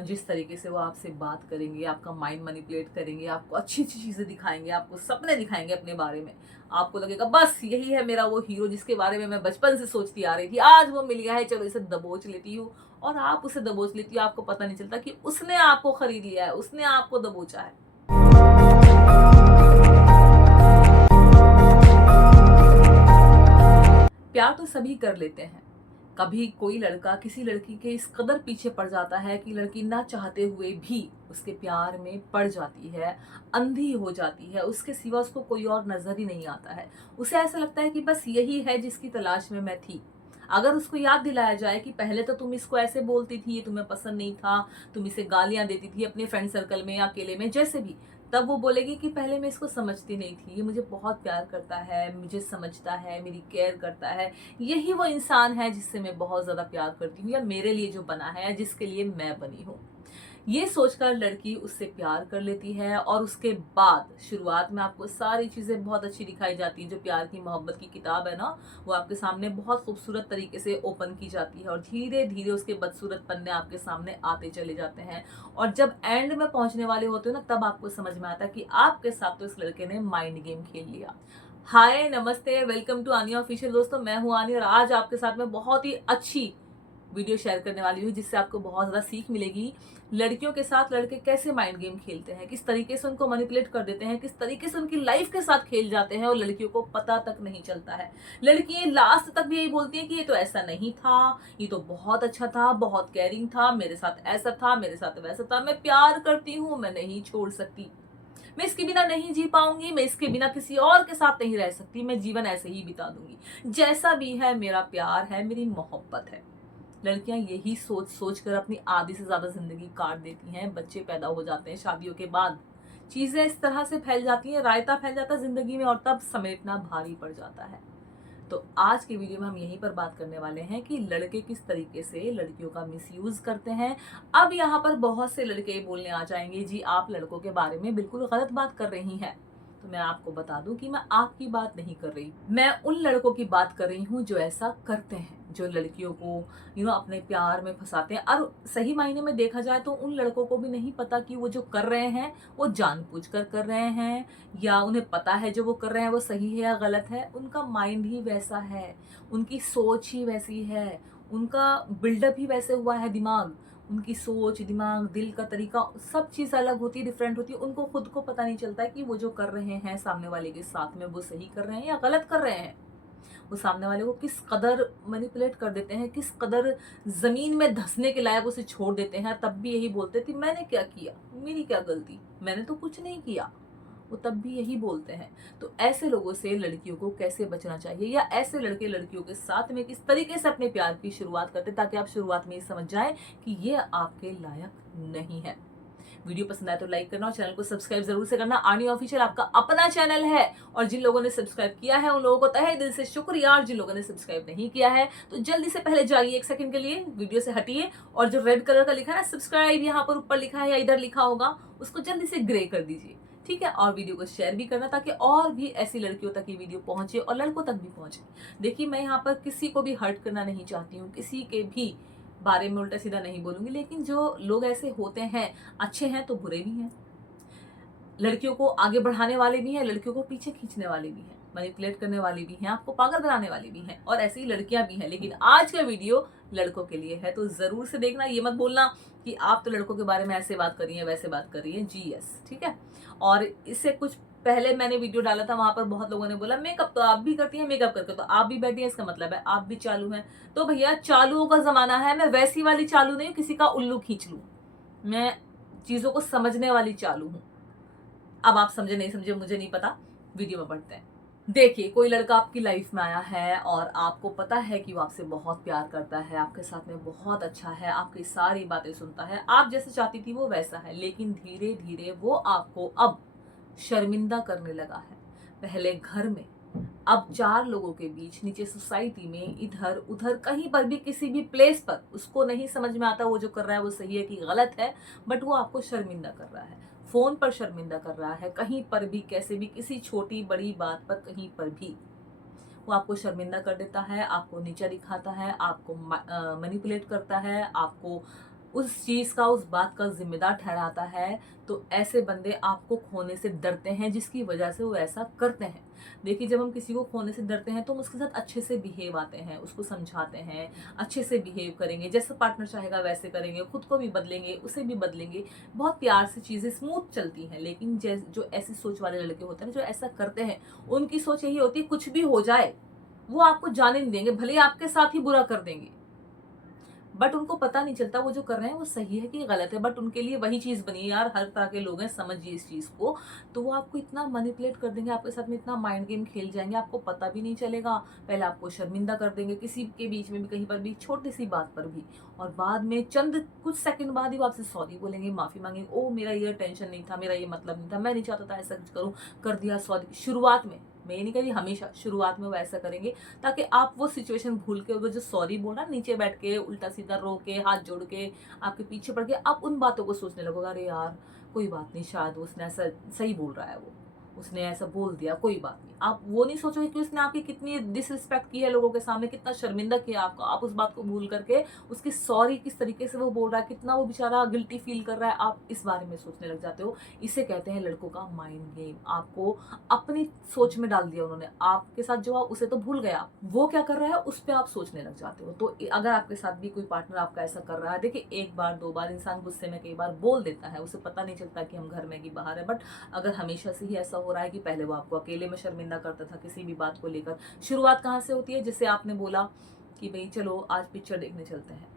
जिस तरीके से वो आपसे बात करेंगे, आपका माइंड मैनिपुलेट करेंगे, आपको अच्छी-अच्छी चीज़ें दिखाएँगे, आपको सपने दिखाएँगे अपने बारे में। आपको लगेगा बस यही है मेरा वो हीरो जिसके बारे में मैं बचपन से सोचती आ रही थी। आज वो मिल गया है, चलो इसे दबोच लेती हूँ। और आप उसे दबोच लेती हो, आपको पता नहीं चलता कि उसने आपको खरीद लिया है, उसने आपको दबोचा है। प्यार तो सभी कर लेते हैं। कभी कोई लड़का किसी लड़की के इस कदर पीछे पड़ जाता है कि लड़की ना चाहते हुए भी उसके प्यार में पड़ जाती है, अंधी हो जाती है, उसके सिवा उसको कोई और नज़र ही नहीं आता है। उसे ऐसा लगता है कि बस यही है जिसकी तलाश में मैं थी। अगर उसको याद दिलाया जाए कि पहले तो तुम इसको ऐसे बोलती थी, ये तुम्हें पसंद नहीं था, तुम इसे गालियाँ देती थी अपने फ्रेंड सर्कल में या अकेले में, जैसे भी, तब वो बोलेगी कि पहले मैं इसको समझती नहीं थी, ये मुझे बहुत प्यार करता है, मुझे समझता है, मेरी केयर करता है, यही वो इंसान है जिससे मैं बहुत ज़्यादा प्यार करती हूँ या मेरे लिए जो बना है या जिसके लिए मैं बनी हूँ। ये सोचकर लड़की उससे प्यार कर लेती है और उसके बाद शुरुआत में आपको सारी चीज़ें बहुत अच्छी दिखाई जाती हैं। जो प्यार की मोहब्बत की किताब है ना, वो आपके सामने बहुत खूबसूरत तरीके से ओपन की जाती है और धीरे-धीरे उसके बदसूरत पन्ने आपके सामने आते चले जाते हैं। और जब एंड में पहुँचने वाले होते हो ना, तब आपको समझ में आता है कि आपके साथ तो इस लड़के ने माइंड गेम खेल लिया। हाय, नमस्ते, वेलकम टू आनिया ऑफिशियल। दोस्तों, मैं हूँ आनी और आज आपके साथ में बहुत ही अच्छी वीडियो शेयर करने वाली हूँ जिससे आपको बहुत ज़्यादा सीख मिलेगी। लड़कियों के साथ लड़के कैसे माइंड गेम खेलते हैं, किस तरीके से उनको मैनिपुलेट कर देते हैं, किस तरीके से उनकी लाइफ के साथ खेल जाते हैं और लड़कियों को पता तक नहीं चलता है। लड़कियाँ लास्ट तक भी यही बोलती हैं कि ये तो ऐसा नहीं था, ये तो बहुत अच्छा था, बहुत केयरिंग था, मेरे साथ ऐसा था, मेरे साथ वैसा था, मैं प्यार करती हूँ, मैं नहीं छोड़ सकती, मैं इसके बिना नहीं जी पाऊंगी, मैं इसके बिना किसी और के साथ नहीं रह सकती, मैं जीवन ऐसे ही बिता दूंगी, जैसा भी है मेरा प्यार है, मेरी मोहब्बत है। लड़कियां यही सोच सोच कर अपनी आधी से ज्यादा जिंदगी काट देती हैं। बच्चे पैदा हो जाते हैं, शादियों के बाद चीजें इस तरह से फैल जाती हैं, रायता फैल जाता है जिंदगी में और तब समेटना भारी पड़ जाता है। तो आज की वीडियो में हम यहीं पर बात करने वाले हैं कि लड़के किस तरीके से लड़कियों का मिसयूज करते हैं। अब यहाँ पर बहुत से लड़के बोलने आ जाएंगे, जी आप लड़कों के बारे में बिल्कुल गलत बात कर रही हैं। तो मैं आपको बता दूं कि मैं आपकी बात नहीं कर रही, मैं उन लड़कों की बात कर रही हूँ जो ऐसा करते हैं, जो लड़कियों को अपने प्यार में फंसाते हैं। और सही मायने में देखा जाए तो उन लड़कों को भी नहीं पता कि वो जो कर रहे हैं वो जानबूझकर कर रहे हैं या उन्हें पता है जो वो कर रहे हैं वो सही है या गलत है। उनका माइंड ही वैसा है, उनकी सोच ही वैसी है, उनका बिल्डअप ही वैसे हुआ है दिमाग, उनकी सोच, दिमाग, दिल का तरीका, सब चीज़ अलग होती है, डिफरेंट होती है। उनको खुद को पता नहीं चलता है कि वो जो कर रहे हैं सामने वाले के साथ में वो सही कर रहे हैं या गलत कर रहे हैं। वो सामने वाले को किस कदर मैनिपुलेट कर देते हैं, किस कदर ज़मीन में धँसने के लायक उसे छोड़ देते हैं, तब भी यही बोलते थे मैंने क्या किया? मेरी क्या गलती? मैंने तो कुछ नहीं किया। वो तब भी यही बोलते हैं। तो ऐसे लोगों से लड़कियों को कैसे बचना चाहिए या ऐसे लड़के लड़कियों के साथ में किस तरीके से अपने प्यार की शुरुआत करते हैं ताकि आप शुरुआत में ही समझ जाएँ कि ये आपके लायक नहीं है। वीडियो पसंद आए तो लाइक करना और चैनल को सब्सक्राइब जरूर से करना। आनी ऑफिशियल आपका अपना चैनल है और जिन लोगों ने सब्सक्राइब किया है उन लोगों को तहे दिल से शुक्रिया और जिन लोगों ने सब्सक्राइब नहीं किया है तो जल्दी से पहले जाइए, एक सेकंड के लिए वीडियो से हटिए और जो रेड कलर का लिखा है ना सब्सक्राइब, यहाँ पर ऊपर लिखा है या इधर लिखा होगा, उसको जल्दी से ग्रे कर दीजिए। ठीक है, और वीडियो को शेयर भी करना ताकि और भी ऐसी लड़कियों तक ये वीडियो पहुंचे और लड़कों तक भी पहुंचे। देखिए, मैं यहाँ पर किसी को भी हर्ट करना नहीं चाहती हूँ, किसी के भी बारे में उल्टा सीधा नहीं बोलूंगी, लेकिन जो लोग ऐसे होते हैं, अच्छे हैं तो बुरे भी हैं, लड़कियों को आगे बढ़ाने वाले भी हैं, लड़कियों को पीछे खींचने वाले भी हैं, मैनिपुलेट करने वाली भी हैं, आपको पागल बनाने वाली भी हैं और ऐसी लड़कियां भी हैं। लेकिन आज का वीडियो लड़कों के लिए है तो जरूर से देखना। ये मत बोलना कि आप तो लड़कों के बारे में ऐसे बात कर रही हैं, वैसे बात कर रही हैं। जी यस, ठीक है। और इससे कुछ पहले मैंने वीडियो डाला था, वहां पर बहुत लोगों ने बोला मेकअप तो आप भी करती हैं, मेकअप करके तो आप भी बैठी हैं, इसका मतलब है आप भी चालू हैं। तो भैया, चालुओं का जमाना है, मैं वैसी वाली चालू नहीं हूँ किसी का उल्लू खींच लूं, मैं चीजों को समझने वाली चालू हूँ। अब आप समझे नहीं समझे मुझे नहीं पता, वीडियो में बढ़ते हैं। देखिए, कोई लड़का आपकी लाइफ में आया है और आपको पता है कि वो आपसे बहुत प्यार करता है, आपके साथ में बहुत अच्छा है, आपकी सारी बातें सुनता है, आप जैसे चाहती थी वो वैसा है, लेकिन धीरे धीरे वो आपको अब शर्मिंदा करने लगा है। पहले घर में, अब चार लोगों के बीच, नीचे सोसाइटी में, इधर उधर कहीं पर भी किसी भी प्लेस पर उसको नहीं समझ में आता वो जो कर रहा है वो सही है कि गलत है, बट वो आपको शर्मिंदा कर रहा है। फोन पर शर्मिंदा कर रहा है, कहीं पर भी, कैसे भी, किसी छोटी बड़ी बात पर कहीं पर भी वो आपको शर्मिंदा कर देता है, आपको नीचा दिखाता है, आपको मैनिपुलेट करता है, आपको उस चीज़ का, उस बात का ज़िम्मेदार ठहराता है, तो ऐसे बंदे आपको खोने से डरते हैं, जिसकी वजह से वो ऐसा करते हैं। देखिए, जब हम किसी को खोने से डरते हैं तो हम उसके साथ अच्छे से बिहेव आते हैं, उसको समझाते हैं, अच्छे से बिहेव करेंगे, जैसे पार्टनर चाहेगा वैसे करेंगे, खुद को भी बदलेंगे, उसे भी बदलेंगे, बहुत प्यार से चीज़ें स्मूथ चलती हैं। लेकिन जो ऐसी सोच वाले लड़के होते हैं, जो ऐसा करते हैं, उनकी सोच यही होती है कुछ भी हो जाए, वो आपको जाने नहीं देंगे, भले ही आपके साथ ही बुरा कर देंगे। बट उनको पता नहीं चलता वो जो कर रहे हैं वो सही है कि गलत है, बट उनके लिए वही चीज़ बनी है। यार, हर तरह के लोग हैं, समझिए इस चीज़ को। तो वो आपको इतना मैनिपुलेट कर देंगे, आपके साथ में इतना माइंड गेम खेल जाएँगे, आपको पता भी नहीं चलेगा। पहले आपको शर्मिंदा कर देंगे किसी के बीच में भी, कहीं पर भी, छोटी-सी बात पर भी, और बाद में चंद कुछ सेकंड बाद ही वो आपसे सॉरी बोलेंगे, माफ़ी माँगेंगे, ओह! मेरा ये टेंशन नहीं था, मेरा ये मतलब नहीं था, मैं नहीं चाहता था ऐसा कुछ करूँ, कर दिया, सॉरी। शुरुआत में, मैं ये नहीं कह रही हमेशा, शुरुआत में वो ऐसा करेंगे ताकि आप वो सिचुएशन भूल के, वो जो सॉरी बोला, नीचे बैठ के उल्टा-सीधा रो के, हाथ जोड़ के, आपके पीछे पड़ के आप उन बातों को सोचने लगोगे, अरे यार! कोई बात नहीं, शायद उसने ऐसा सही बोल रहा है वो, उसने ऐसा बोल दिया, कोई बात नहीं। आप वो नहीं सोचोगे कि उसने आपकी कितनी डिसरिस्पेक्ट की है लोगों के सामने, कितना शर्मिंदा किया आपको। आप उस बात को भूल करके उसकी सॉरी किस तरीके से वो बोल रहा है, कितना वो बेचारा गिल्टी फील कर रहा है, आप इस बारे में सोचने लग जाते हो। इसे कहते हैं लड़कों का माइंड गेम। आपको अपनी सोच में डाल दिया उन्होंने, आपके साथ जो हुआ उसे तो भूल गए आप, वो क्या कर रहा है उस पे आप सोचने लग जाते हो। तो अगर आपके साथ भी कोई पार्टनर आपका ऐसा कर रहा है, देखिए, एक बार दो बार इंसान गुस्से में कई बार बोल देता है, उसे पता नहीं चलता कि हम घर में कि बाहर है। बट अगर हमेशा से ही ऐसा हो रहा है कि पहले वो आपको अकेले में शर्मिंदा करता था किसी भी बात को लेकर, शुरुआत कहाँ से होती है, जैसे आपने बोला कि भाई चलो आज पिक्चर देखने चलते हैं,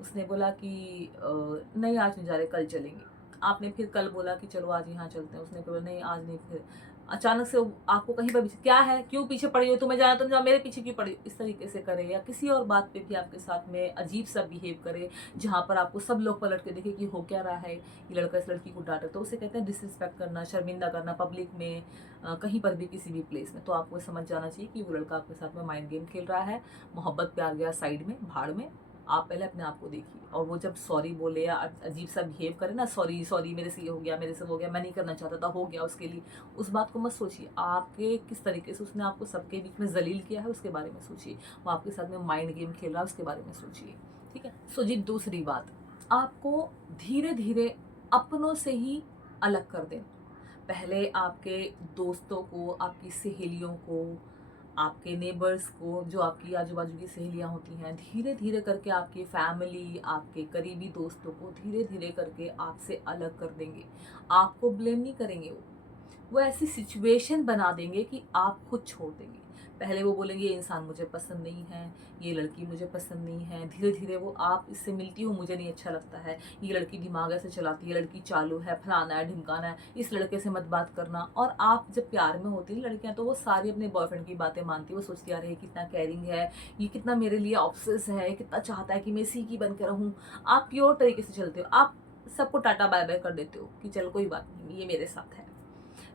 उसने बोला कि नहीं आज नहीं जा रहे, कल चलेंगे। आपने फिर कल बोला कि चलो आज यहाँ चलते हैं, उसने बोला नहीं आज नहीं। फिर अचानक से वो आपको कहीं पर भी, क्या है, क्यों पीछे पड़ी हो, तुम्हें जाना, तुम जाओ, मेरे पीछे क्यों पड़ी हो, इस तरीके से करे, या किसी और बात पे भी आपके साथ में अजीब सा बिहेव करे, जहाँ पर आपको सब लोग पलट के देखे कि हो क्या रहा है, ये लड़का इस लड़की को डांट रहा है। तो उसे कहते हैं डिसरिस्पेक्ट करना, शर्मिंदा करना, पब्लिक में, कहीं पर भी, किसी भी प्लेस में। तो आपको समझ जाना चाहिए कि वो लड़का आपके साथ में माइंड गेम खेल रहा है। मोहब्बत प्यार गया साइड में, भाड़ में। आप पहले अपने आप को देखिए, और वो जब सॉरी बोले या अजीब सा बिहेव करे ना, सॉरी सॉरी मेरे से ये हो गया, मेरे से वो हो गया, मैं नहीं करना चाहता था, हो गया उसके लिए, उस बात को मत सोचिए। आपके किस तरीके से उसने आपको सबके बीच में जलील किया है उसके बारे में सोचिए, वो आपके साथ में माइंड गेम खेल रहा है उसके बारे में सोचिए। ठीक है। सो जी, दूसरी बात, आपको धीरे धीरे अपनों से ही अलग कर देना। पहले आपके दोस्तों को, आपकी सहेलियों को, आपके नेबर्स को, जो आपकी आजू बाजू की सहेलियां होती हैं, धीरे धीरे करके आपकी फैमिली, आपके करीबी दोस्तों को धीरे धीरे करके आपसे अलग कर देंगे। आपको ब्लेम नहीं करेंगे, वो ऐसी सिचुएशन बना देंगे कि आप खुद छोड़ देंगे। पहले वो बोलेंगे ये इंसान मुझे पसंद नहीं है, ये लड़की मुझे पसंद नहीं है, धीरे धीरे वो, आप इससे मिलती हो मुझे नहीं अच्छा लगता है, ये लड़की दिमाग ऐसे चलाती है, लड़की चालू है, फलाना है, ढिमकाना है, इस लड़के से मत बात करना। और आप जब प्यार में होती हैं लड़कियां, तो वो सारी अपने बॉयफ्रेंड की बातें मानती है, वो सोचती है अरे कितना केयरिंग है, ये कितना मेरे लिए ऑब्सेस है, ये कितना चाहता है कि मैं इसी की बन के रहूं। आप प्योर तरीके से चलते हो, आप सबको टाटा बाय बाय कर देते हो कि चल कोई बात नहीं, ये मेरे साथ है।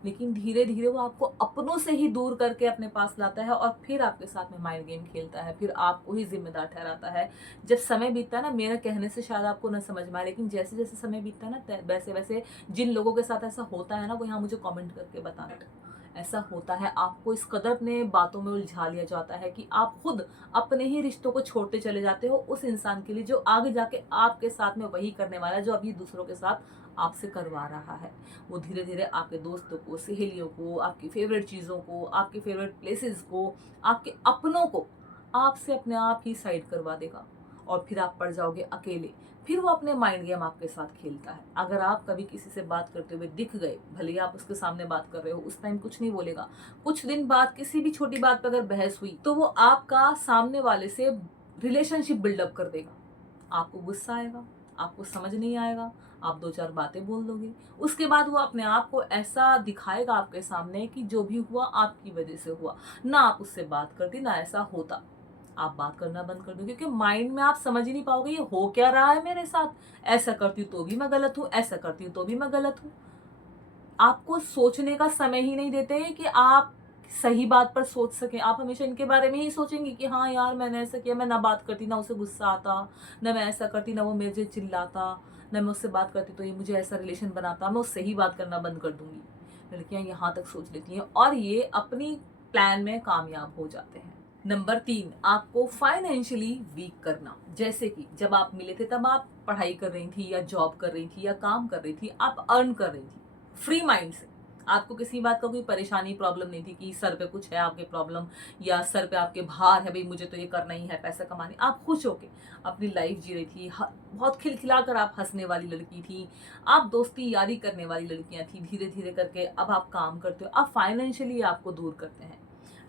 लेकिन धीरे धीरे वो आपको अपनों से ही दूर करके अपने पास लाता है, और फिर आपके साथ में माइंड गेम खेलता है, फिर आपको ही जिम्मेदार ठहराता है। जब समय बीतता है ना, मेरा कहने से शायद आपको न समझ में आए, लेकिन जैसे जैसे समय बीतता है ना, वैसे वैसे जिन लोगों के साथ ऐसा होता है ना, वो यहाँ मुझे कमेंट करके बताना। ऐसा होता है, आपको इस कदर अपने बातों में उलझा लिया जाता है कि आप खुद अपने ही रिश्तों को छोड़ते चले जाते हो उस इंसान के लिए, जो आगे जाके आपके साथ में वही करने वाला है जो अभी दूसरों के साथ आपसे करवा रहा है। वो धीरे धीरे आपके दोस्तों को, सहेलियों को, आपकी फेवरेट चीज़ों को, आपके फेवरेट प्लेसेस को, आपके अपनों को आपसे अपने आप ही साइड करवा देगा, और फिर आप पड़ जाओगे अकेले। फिर वो अपने माइंड गेम आपके साथ खेलता है। अगर आप कभी किसी से बात करते हुए दिख गए, भले ही आप उसके सामने बात कर रहे हो, उस टाइम कुछ नहीं बोलेगा, कुछ दिन बाद किसी भी छोटी बात पर अगर बहस हुई, तो वो आपका सामने वाले से रिलेशनशिप बिल्डअप कर देगा। आपको गुस्सा आएगा, आपको समझ नहीं आएगा, आप दो चार बातें बोल दोगे, उसके बाद वो अपने आप को ऐसा दिखाएगा आपके सामने कि जो भी हुआ आपकी वजह से हुआ, ना आप उससे बात करती, ना ऐसा होता। आप बात करना बंद कर दो, क्योंकि माइंड में आप समझ ही नहीं पाओगे ये हो क्या रहा है मेरे साथ। ऐसा करती हूँ तो भी मैं गलत हूँ, ऐसा करती हूँ तो भी मैं गलत हूँ। आपको सोचने का समय ही नहीं देते कि आप सही बात पर सोच सकें। आप हमेशा इनके बारे में ही सोचेंगे कि हाँ यार मैंने ऐसा किया, मैं ना बात करती, ना उसे गुस्सा आता, ना मैं ऐसा करती, ना वो मुझे चिल्लाता, ना मैं उससे बात करती तो ये मुझे ऐसा रिलेशन बनाता, मैं उससे ही बात करना बंद कर दूंगी। लड़कियां यहाँ तक सोच लेती हैं, और ये अपनी प्लान में कामयाब हो जाते हैं। नंबर 3, आपको फाइनेंशियली वीक करना। जैसे कि जब आप मिले थे तब आप पढ़ाई कर रही थी या जॉब कर रही थी या काम कर रही थी, आप अर्न कर रही थी फ्री माइंड से। आपको किसी बात का कोई परेशानी प्रॉब्लम नहीं थी कि सर पे कुछ है आपके प्रॉब्लम, या सर पे आपके भार है, भाई मुझे तो ये करना ही है, पैसा कमाने। आप खुश होके अपनी लाइफ जी रही थी, बहुत खिलखिला कर आप हंसने वाली लड़की थी, आप दोस्ती यारी करने वाली लड़कियां थी। धीरे धीरे करके अब आप काम करते हो, अब फाइनेंशियली आपको दूर करते हैं।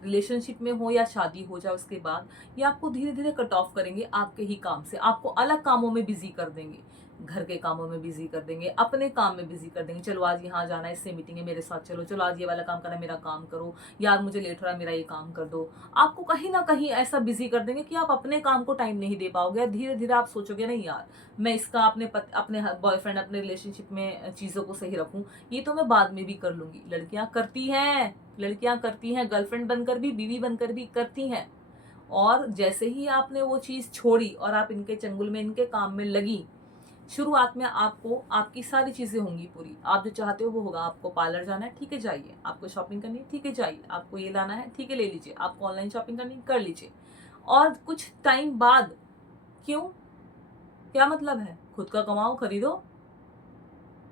रिलेशनशिप में हो या शादी हो जाए उसके बाद, ये आपको धीरे धीरे कट ऑफ करेंगे आपके ही काम से, आपको अलग कामों में बिजी कर देंगे, घर के कामों में बिजी कर देंगे, अपने काम में बिजी कर देंगे। चलो आज यहाँ जाना है, इससे मीटिंग है, मेरे साथ चलो, चलो आज ये वाला काम करना है, मेरा काम करो, यार मुझे लेट हो रहा है, मेरा ये काम कर दो। आपको कहीं ना कहीं ऐसा बिजी कर देंगे कि आप अपने काम को टाइम नहीं दे पाओगे। धीरे धीरे आप सोचोगे नहीं यार, मैं इसका अपने बॉयफ्रेंड, अपने रिलेशनशिप में चीजों को सही रखूं, ये तो मैं बाद में भी कर लूंगी। लड़कियां करती हैं, गर्लफ्रेंड बनकर भी, बीवी बनकर भी करती हैं। और जैसे ही आपने वो चीज छोड़ी और आप इनके चंगुल में, इनके काम में लगी, शुरुआत में आपको आपकी सारी चीजें होंगी पूरी, आप जो चाहते हो वो होगा। आपको पार्लर जाना है, ठीक है जाइए। आपको शॉपिंग करनी है, ठीक है जाइए। आपको ये लाना है, ठीक है ले लीजिए। आपको ऑनलाइन शॉपिंग करनी है, कर लीजिए। और कुछ टाइम बाद, क्यों, क्या मतलब है, खुद का कमाओ, खरीदो।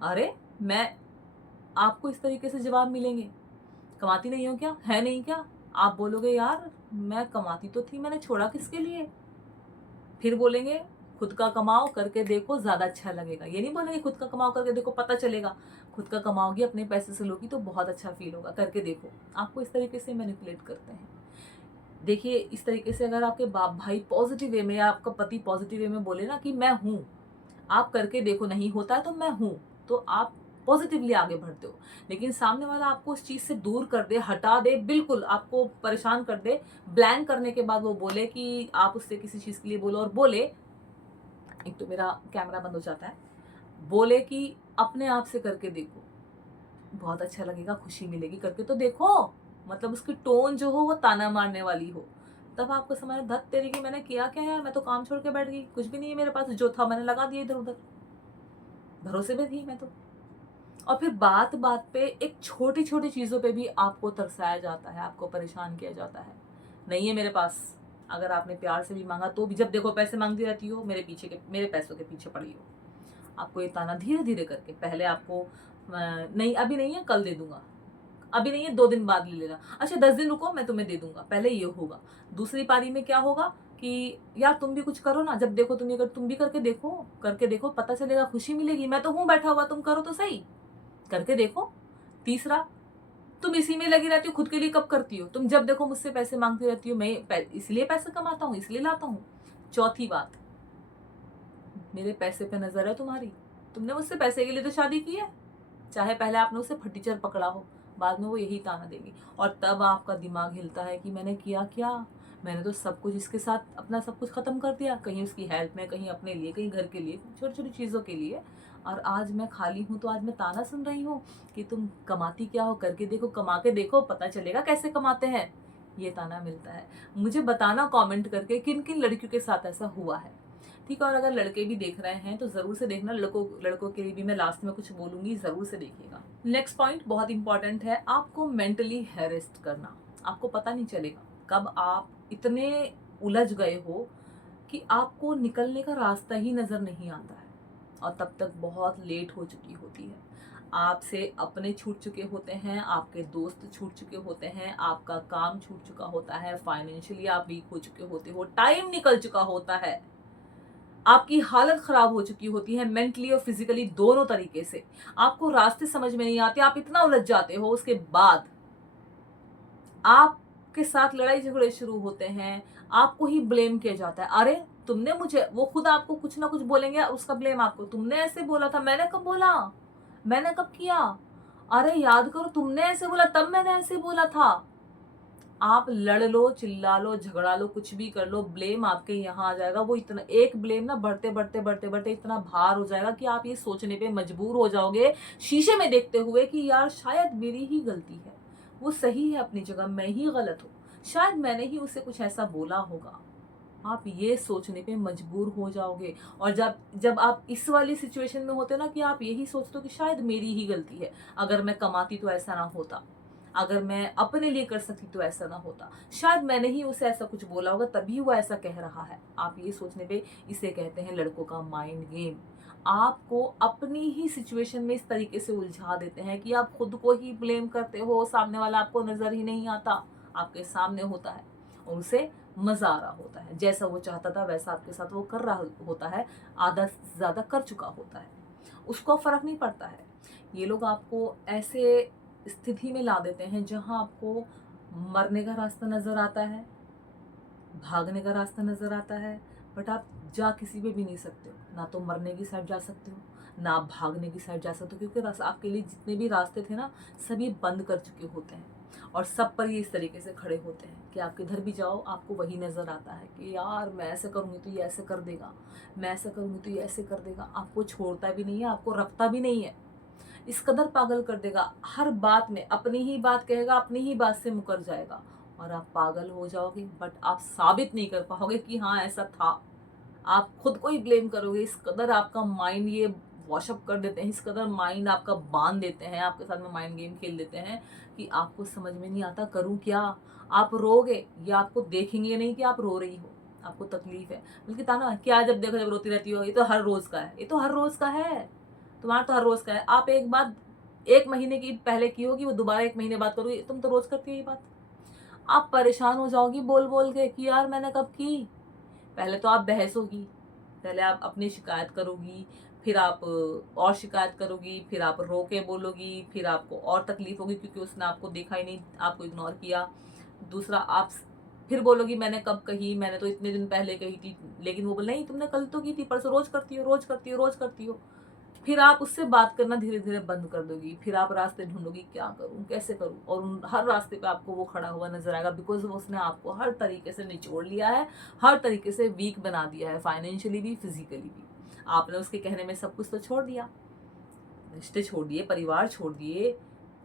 अरे मैं आपको इस तरीके से जवाब मिलेंगे, कमाती नहीं हो क्या, है नहीं क्या? आप बोलोगे यार मैं कमाती तो थी, मैंने छोड़ा किसके लिए? फिर बोलेंगे खुद का कमाओ, करके देखो, ज्यादा अच्छा लगेगा। ये नहीं बोलेंगे खुद का कमाओ करके देखो, पता चलेगा। खुद का कमाओगी, अपने पैसे से लोगी तो बहुत अच्छा फील होगा, करके देखो। आपको इस तरीके से मैनिपुलेट करते हैं। देखिए इस तरीके से अगर आपके बाप भाई पॉजिटिव वे में या आपका पति पॉजिटिव वे में बोले ना कि मैं हूँ, आप करके देखो, नहीं होता है तो मैं हूं, तो आप पॉजिटिवली आगे बढ़ते हो। लेकिन सामने वाला आपको उस चीज से दूर कर दे, हटा दे, बिल्कुल आपको परेशान कर दे, ब्लैंक करने के बाद वो बोले कि आप उससे किसी चीज के लिए बोलो, और बोले, एक तो मेरा कैमरा बंद हो जाता है, बोले कि अपने आप से करके देखो, बहुत अच्छा लगेगा, खुशी मिलेगी, करके तो देखो। मतलब उसकी टोन जो हो वो ताना मारने वाली हो, तब आपको समझ, धत तेरी की, मैंने किया क्या यार, मैं तो काम छोड़ के बैठ गई, कुछ भी नहीं है मेरे पास, जो था मैंने लगा दिया इधर उधर, भरोसे में थी मैं तो। और फिर बात बात पे एक छोटी छोटी चीजों पे भी आपको तरसाया जाता है, आपको परेशान किया जाता है। नहीं है मेरे पास, अगर आपने प्यार से भी मांगा तो भी, जब देखो पैसे मांगती रहती हो, मेरे पैसों के पीछे पड़ी हो। आपको ये ताना धीरे धीरे करके, पहले आपको नहीं अभी नहीं है, कल दे दूंगा, अभी नहीं है 2 दिन बाद ले लेना, अच्छा 10 दिन रुको मैं तुम्हें दे दूंगा, पहले ये होगा। दूसरी पारी में क्या होगा कि यार तुम भी कुछ करो ना, जब देखो तुम ये कर, तुम भी करके देखो, पता चलेगा, खुशी मिलेगी, मैं तो हूं बैठा हुआ, तुम करो तो सही, करके देखो। तीसरा, तुम इसी में लगी रहती हो, खुद के लिए कब करती हो? तुम जब देखो मुझसे पैसे मांगती रहती हो, मैं इसलिए पैसे कमाता हूँ, इसलिए लाता हूँ। चौथी बात, मेरे पैसे पे नजर है तुम्हारी, तुमने मुझसे पैसे के लिए तो शादी की है, चाहे पहले आपने उसे फटीचर पकड़ा हो, बाद में वो यही ताना देंगी। और तब आपका दिमाग हिलता है कि मैंने किया क्या, मैंने तो सब कुछ इसके साथ अपना सब कुछ खत्म कर दिया, कहीं उसकी हेल्प में, कहीं अपने लिए, कहीं घर के लिए, छोटी छोटी चीजों के लिए, और आज मैं खाली हूँ, तो आज मैं ताना सुन रही हूँ कि तुम कमाती क्या हो, करके देखो, कमा के देखो, पता चलेगा कैसे कमाते हैं। ये ताना मिलता है। मुझे बताना कमेंट करके किन किन लड़कियों के साथ ऐसा हुआ है, ठीक है? और अगर लड़के भी देख रहे हैं तो जरूर से देखना, लड़कों के लिए भी मैं लास्ट में कुछ बोलूंगी, जरूर से देखिएगा। नेक्स्ट पॉइंट बहुत इंपॉर्टेंट है, आपको मेंटली हैरेस्ट करना। आपको पता नहीं चलेगा कब आप इतने उलझ गए हो कि आपको निकलने का रास्ता ही नजर नहीं आता है, और तब तक बहुत लेट हो चुकी होती है। आपसे अपने छूट चुके होते हैं, आपके दोस्त छूट चुके होते हैं, आपका काम छूट चुका होता है, फाइनेंशियली आप वीक हो चुके होते हो, टाइम निकल चुका होता है, आपकी हालत खराब हो चुकी होती है, मेंटली और फिजिकली दोनों तरीके से। आपको रास्ते समझ में नहीं आते, आप इतना उलझ जाते हो, उसके बाद आपके साथ लड़ाई झगड़े शुरू होते हैं, आपको ही ब्लेम किया जाता है। अरे तुमने मुझे, वो खुद आपको कुछ ना कुछ बोलेंगे, उसका ब्लेम आपको, तुमने ऐसे बोला था, मैंने कब बोला, मैंने कब किया, अरे याद करो तुमने ऐसे बोला, तब मैंने ऐसे बोला था। आप लड़ लो, चिल्ला लो, झगड़ा लो, कुछ भी कर लो, ब्लेम आपके यहाँ आ जाएगा। वो इतना एक ब्लेम ना बढ़ते बढ़ते बढ़ते बढ़ते इतना भार हो जाएगा कि आप ये सोचने पे मजबूर हो जाओगे, शीशे में देखते हुए, कि यार शायद मेरी ही गलती है, वो सही है अपनी जगह, मैं ही गलत हूँ, शायद मैंने ही उसे कुछ ऐसा बोला होगा। आप ये सोचने पे मजबूर हो जाओगे। और जब जब आप इस वाली सिचुएशन में होते हो ना, कि आप यही सोचते हो कि शायद मेरी ही गलती है, अगर मैं कमाती तो ऐसा ना होता, अगर मैं अपने लिए कर सकती तो ऐसा ना होता। शायद मैंने ही उसे ऐसा कुछ बोला होगा तभी वो ऐसा कह रहा है। आप ये सोचने पे इसे कहते हैं लड़कों का माइंड गेम। आपको अपनी ही सिचुएशन में इस तरीके से उलझा देते हैं कि आप खुद को ही ब्लेम करते हो, सामने वाला आपको नज़र ही नहीं आता, आपके सामने होता है और उसे मज़ा आ रहा होता है। जैसा वो चाहता था वैसा आपके साथ वो कर रहा होता है, आधा से ज़्यादा कर चुका होता है। उसको फ़र्क नहीं पड़ता है। ये लोग आपको ऐसे स्थिति में ला देते हैं जहाँ आपको मरने का रास्ता नज़र आता है, भागने का रास्ता नज़र आता है, बट आप जा किसी पे भी नहीं सकते हो। ना तो मरने की साइड जा सकते हो, ना आप भागने की साइड जा सकते हो, क्योंकि आपके लिए जितने भी रास्ते थे ना सभी बंद कर चुके होते हैं और सब पर ये इस तरीके से खड़े होते हैं कि आप किधर भी जाओ आपको वही नज़र आता है कि यार मैं ऐसे करूँगी तो ये ऐसे कर देगा, मैं ऐसा करूँगी तो ये ऐसे कर देगा। आपको छोड़ता भी नहीं है, आपको रखता भी नहीं है, इस कदर पागल कर देगा। हर बात में अपनी ही बात कहेगा, अपनी ही बात से मुकर जाएगा और आप पागल हो जाओगे, बट आप साबित नहीं कर पाओगे कि हाँ ऐसा था। आप खुद को ही ब्लेम करोगे। इस कदर आपका माइंड ये वॉशअप कर देते हैं, इस कदर माइंड आपका बांध देते हैं, आपके साथ में माइंड गेम खेल देते हैं कि आपको समझ में नहीं आता करूं क्या। आप रोगे या आपको देखेंगे नहीं कि आप रो रही हो, आपको तकलीफ है, बल्कि ताना क्या जब देखो जब रोती रहती हो, ये तो हर रोज का है, ये तो हर रोज का है, तुम्हारा तो हर रोज का है। आप एक बात 1 महीने की पहले की होगी, वो दोबारा 1 महीने बाद करोगी, तुम तो रोज करती हो ये बात। आप परेशान हो जाओगी बोल बोल के कि यार मैंने कब की। पहले तो आप बहस होगी, पहले आप अपनी शिकायत करोगी, फिर आप और शिकायत करोगी, फिर आप रो के बोलोगी, फिर आपको और तकलीफ होगी क्योंकि उसने आपको देखा ही नहीं, आपको इग्नोर किया। दूसरा आप फिर बोलोगी मैंने कब कही, मैंने तो इतने दिन पहले कही थी, लेकिन वो बोल नहीं तुमने कल तो की थी, परसों रोज करती हो, रोज करती हो, रोज करती हो। फिर आप उससे बात करना धीरे धीरे बंद कर दोगी, फिर आप रास्ते ढूंढोगी क्या करूं कैसे करूं, और हर रास्ते पे आपको वो खड़ा हुआ नजर आएगा, बिकॉज उसने आपको हर तरीके से निचोड़ लिया है, हर तरीके से वीक बना दिया है, फाइनेंशियली भी फिजिकली भी। आपने उसके कहने में सब कुछ तो छोड़ दिया, रिश्ते छोड़ दिए, परिवार छोड़ दिए,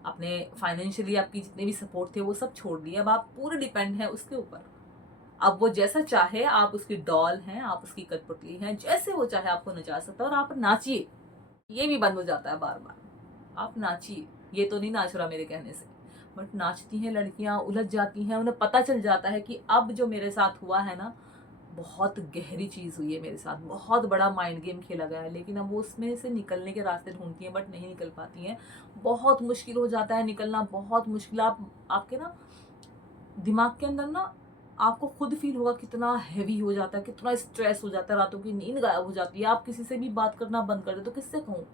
अपने फाइनेंशियली आपकी जितने भी सपोर्ट थे वो सब छोड़ दिए। अब आप पूरे डिपेंड हैं उसके ऊपर। अब वो जैसा चाहे आप उसकी डॉल हैं, आप उसकी कठपुतली हैं, जैसे वो चाहे आपको नचा सकता है और आप नाचिए। ये भी बंद हो जाता है बार बार। आप नाचिए, ये तो नहीं नाच रहा मेरे कहने से, बट नाचती हैं लड़कियां, उलझ जाती हैं, उन्हें पता चल जाता है कि अब जो मेरे साथ हुआ है ना बहुत गहरी चीज हुई है मेरे साथ, बहुत बड़ा माइंड गेम खेला गया है, लेकिन अब वो उसमें से निकलने के रास्ते ढूंढती हैं बट नहीं निकल पाती हैं। बहुत मुश्किल हो जाता है निकलना, बहुत मुश्किल। आपके ना दिमाग के अंदर ना आपको खुद फील होगा कितना हैवी हो जाता है, कितना स्ट्रेस हो जाता है, रातों की नींद गायब हो जाती है, आप किसी से भी बात करना बंद कर दे तो किससे कहूँ,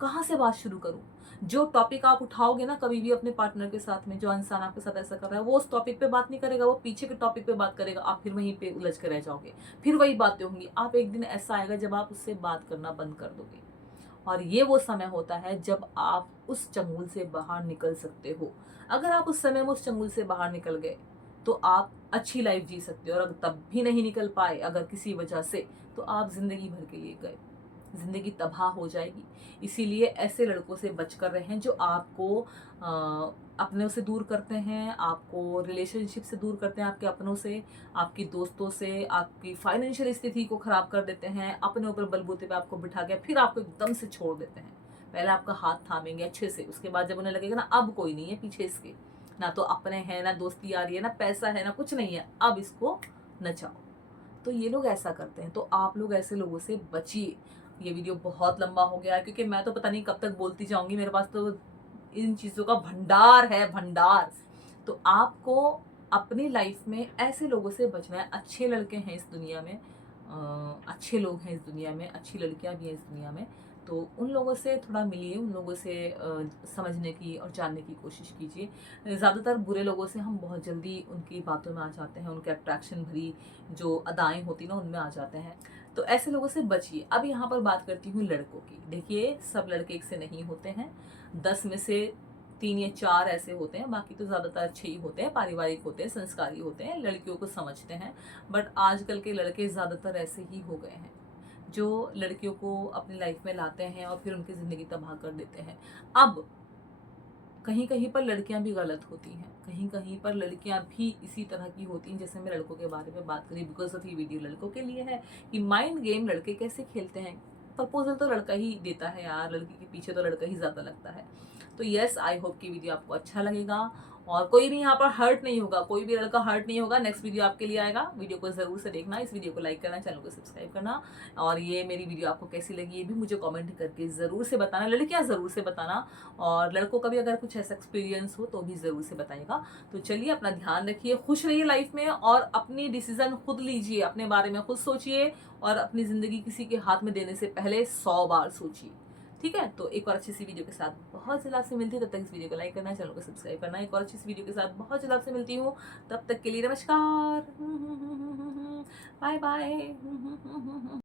कहाँ से बात शुरू करूँ। जो टॉपिक आप उठाओगे ना कभी भी अपने पार्टनर के साथ में, जो इंसान आपके साथ ऐसा कर रहा है, वो उस टॉपिक पे बात नहीं करेगा, वो पीछे के टॉपिक पे बात करेगा, आप फिर वहीं पे उलझ के रह जाओगे, फिर वही बातें होंगी। आप एक दिन ऐसा आएगा जब आप उससे बात करना बंद कर दोगे, और ये वो समय होता है जब आप उस चंगुल से बाहर निकल सकते हो। अगर आप उस समय में उस चंगुल से बाहर निकल गए तो आप अच्छी लाइफ जी सकते हो, और अगर तब भी नहीं निकल पाए अगर किसी वजह से, तो आप जिंदगी भर के लिए गए, जिंदगी तबाह हो जाएगी। इसीलिए ऐसे लड़कों से बचकर रहें जो आपको अपनों से दूर करते हैं, आपको रिलेशनशिप से दूर करते हैं, आपके अपनों से, आपकी दोस्तों से, आपकी फाइनेंशियल स्थिति को खराब कर देते हैं, अपने ऊपर बलबूते पे आपको बिठा के फिर आपको एकदम से छोड़ देते हैं। पहले आपका हाथ थामेंगे अच्छे से, उसके बाद जब उन्हें लगेगा ना अब कोई नहीं है पीछे इसके, ना तो अपने हैं, ना दोस्ती आ रही है, ना पैसा है, ना कुछ नहीं है, अब इसको नचाओ। तो ये लोग ऐसा करते हैं, तो आप लोग ऐसे लोगों से बचिए। ये वीडियो बहुत लंबा हो गया है क्योंकि मैं तो पता नहीं कब तक बोलती जाऊंगी, मेरे पास तो इन चीज़ों का भंडार है, भंडार। तो आपको अपनी लाइफ में ऐसे लोगों से बचना है। अच्छे लड़के हैं इस दुनिया में, अच्छे लोग हैं इस दुनिया में, अच्छी लड़कियां भी हैं इस दुनिया में, तो उन लोगों से थोड़ा मिलिए, उन लोगों से समझने की और जानने की कोशिश कीजिए। ज़्यादातर बुरे लोगों से हम बहुत जल्दी उनकी बातों में आ जाते हैं, उनके अट्रैक्शन भरी जो अदाएं होती ना उनमें आ जाते हैं, तो ऐसे लोगों से बचिए। अब यहाँ पर बात करती हूँ लड़कों की। देखिए सब लड़के एक से नहीं होते हैं, 10 में से 3 या 4 ऐसे होते हैं, बाकी तो ज़्यादातर अच्छे ही होते हैं, पारिवारिक होते हैं, संस्कारी होते हैं, लड़कियों को समझते हैं। बट आजकल के लड़के ज़्यादातर ऐसे ही हो गए हैं जो लड़कियों को अपनी लाइफ में लाते हैं और फिर उनकी ज़िंदगी तबाह कर देते हैं। अब कहीं कहीं पर लड़कियां भी गलत होती हैं, कहीं कहीं पर लड़कियां भी इसी तरह की होती हैं जैसे मैं लड़कों के बारे में बात करी, बिकॉज ऑफ ये वीडियो लड़कों के लिए है कि माइंड गेम लड़के कैसे खेलते हैं। प्रपोजल तो लड़का ही देता है यार, लड़की के पीछे तो लड़का ही ज़्यादा लगता है। तो यस, आई होप कि वीडियो आपको अच्छा लगेगा और कोई भी यहाँ पर हर्ट नहीं होगा, कोई भी लड़का हर्ट नहीं होगा। नेक्स्ट वीडियो आपके लिए आएगा, वीडियो को जरूर से देखना, इस वीडियो को लाइक करना, चैनल को सब्सक्राइब करना और ये मेरी वीडियो आपको कैसी लगी ये भी मुझे कमेंट करके ज़रूर से बताना, लड़कियां ज़रूर से बताना और लड़कों का भी अगर कुछ ऐसा एक्सपीरियंस हो तो भी ज़रूर से बताइएगा। तो चलिए, अपना ध्यान रखिए, खुश रहिए लाइफ में और अपनी डिसीजन खुद लीजिए, अपने बारे में खुद सोचिए और अपनी ज़िंदगी किसी के हाथ में देने से पहले 100 बार सोचिए। ठीक है, तो एक और अच्छी सी वीडियो के साथ बहुत जल्द आपसे मिलती है। तब तक इस वीडियो को लाइक करना, चैनल को सब्सक्राइब करना। एक और अच्छी सी वीडियो के साथ बहुत जल्द आपसे मिलती हूँ, तब तक के लिए नमस्कार, बाय बाय।